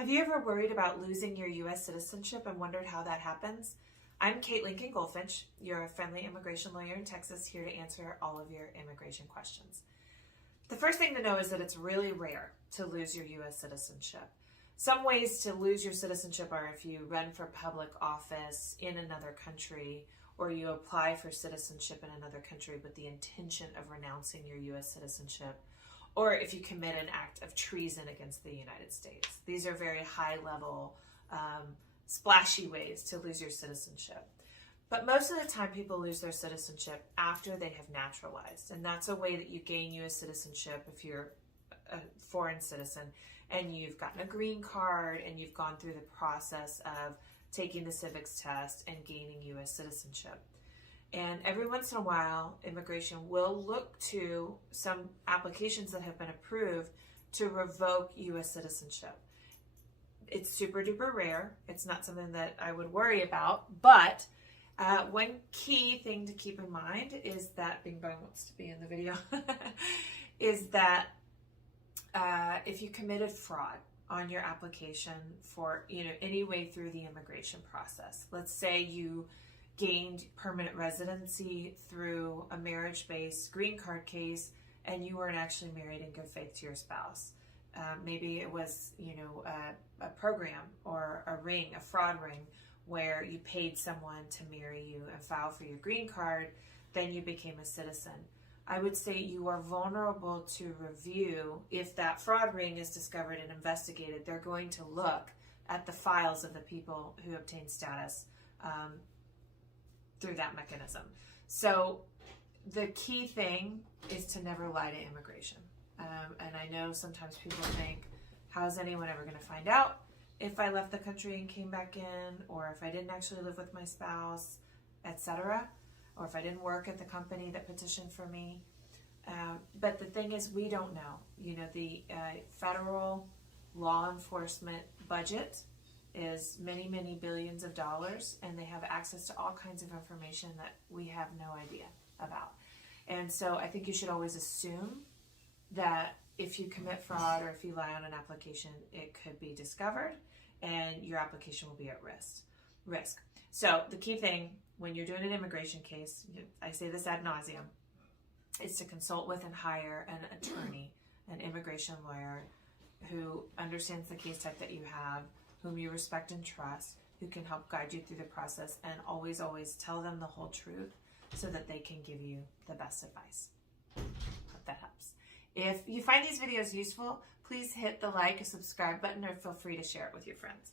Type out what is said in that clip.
Have you ever worried about losing your U.S. citizenship and wondered how that happens? I'm Kate Lincoln-Goldfinch, your friendly immigration lawyer in Texas, here to answer all of your immigration questions. The first thing to know is that it's really rare to lose your U.S. citizenship. Some ways to lose your citizenship are if you run for public office in another country, or you apply for citizenship in another country with the intention of renouncing your U.S. citizenship, or if you commit an act of treason against the United States. These are very high-level, splashy ways to lose your citizenship. But most of the time people lose their citizenship after they have naturalized, and that's a way that you gain U.S. citizenship if you're a foreign citizen and you've gotten a green card and you've gone through the process of taking the civics test and gaining U.S. citizenship. And every once in a while, immigration will look to some applications that have been approved to revoke U.S. citizenship. It's super duper rare. It's not something that I would worry about, but one key thing to keep in mind is that, Bing Bong wants to be in the video, is that if you committed fraud on your application for any way through the immigration process, let's say you gained permanent residency through a marriage-based green card case and you weren't actually married in good faith to your spouse. Maybe it was a program or a ring, a fraud ring, where you paid someone to marry you and file for your green card, then you became a citizen. I would say you are vulnerable to review if that fraud ring is discovered and investigated. They're going to look at the files of the people who obtained status through that mechanism. So the key thing is to never lie to immigration. And I know sometimes people think, how's anyone ever going to find out if I left the country and came back in, or if I didn't actually live with my spouse, etc., or if I didn't work at the company that petitioned for me. But the thing is, we don't know. The federal law enforcement budget is many, many billions of dollars, and they have access to all kinds of information that we have no idea about. And so I think you should always assume that if you commit fraud or if you lie on an application, it could be discovered and your application will be at risk. So the key thing when you're doing an immigration case, I say this ad nauseum, is to consult with and hire an attorney, an immigration lawyer who understands the case type that you have, whom you respect and trust, who can help guide you through the process, and always, always tell them the whole truth so that they can give you the best advice. Hope that helps. If you find these videos useful, please hit the like or subscribe button, or feel free to share it with your friends.